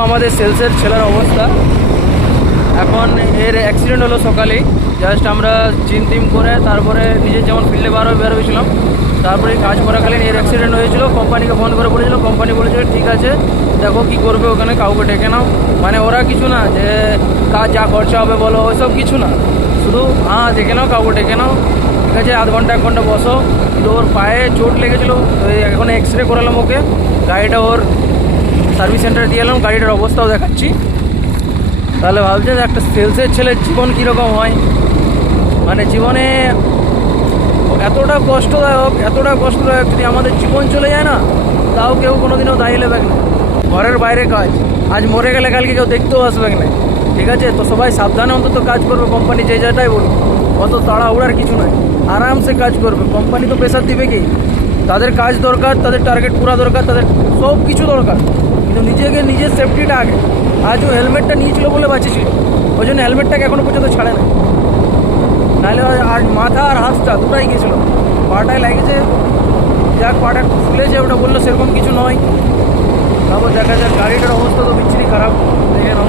আমাদের সেলসের ছেলের অবস্থা এখন এর অ্যাক্সিডেন্ট হলো সকালেই জাস্ট আমরা জিম টিম করে তারপরে নিজের যেমন ফিল্ডে বেরোয়েছিলাম তারপরে কাজ করাকালীন এর অ্যাক্সিডেন্ট হয়েছিল। কোম্পানিকে ফোন করে বলেছিল, কোম্পানি বলেছিল ঠিক আছে দেখো কি করবে, ওখানে কাউকে ডেকে নাও। মানে ওরা কিছু না যে কাজ যা খরচা হবে বলো, ওইসব কিছু না, শুধু দেখে নাও, কাউকে ডেকে নাও, ঠিক আছে আধ ঘন্টা 1 ঘন্টা বসো। কিন্তু ওর পায়ে চোট লেগেছিলো, তো এখন এক্স রে করালাম ওকে, গাড়িটা ওর সার্ভিস সেন্টারে দিয়ে এলাম, গাড়িটার অবস্থাও দেখাচ্ছি। তাহলে ভাবছেন একটা সেলসের ছেলের জীবন কীরকম হয়, মানে জীবনে এতটা কষ্টদায়ক যদি আমাদের জীবন চলে যায় না তাও কেউ কোনোদিনও দায়ী নেবে না। ঘরের বাইরে কাজ, আজ মরে গেলে কালকে কেউ দেখতেও আসবে না, ঠিক আছে? তো সবাই সাবধানে অন্তত কাজ করবে, কোম্পানি যে যেটাই বলুক, অত তাড়াহুড়ার কিছু নয়, আরামসে কাজ করবে। কোম্পানি তো প্রেশার দিবে কি, তাদের কাজ দরকার, তাদের টার্গেট পুরা দরকার, তাদের সব কিছু দরকার, কিন্তু নিজের সেফটিটা আগে। আজ ও হেলমেটটা নিয়েছিল বলে বাঁচিয়েছিল, ওই জন্য হেলমেটটাকে এখনও পর্যন্ত ছাড়ে না, নাহলে আজ মাথা আর হাতটা দুটাই গেছিলো, পাটায় লাগেছে, যাক পাটা ফুলেছে, ওটা বললো সেরকম কিছু নয়। তারপর দেখা যাক, গাড়িটার অবস্থা তো বিচ্ছিরি খারাপ, দেখে নাও।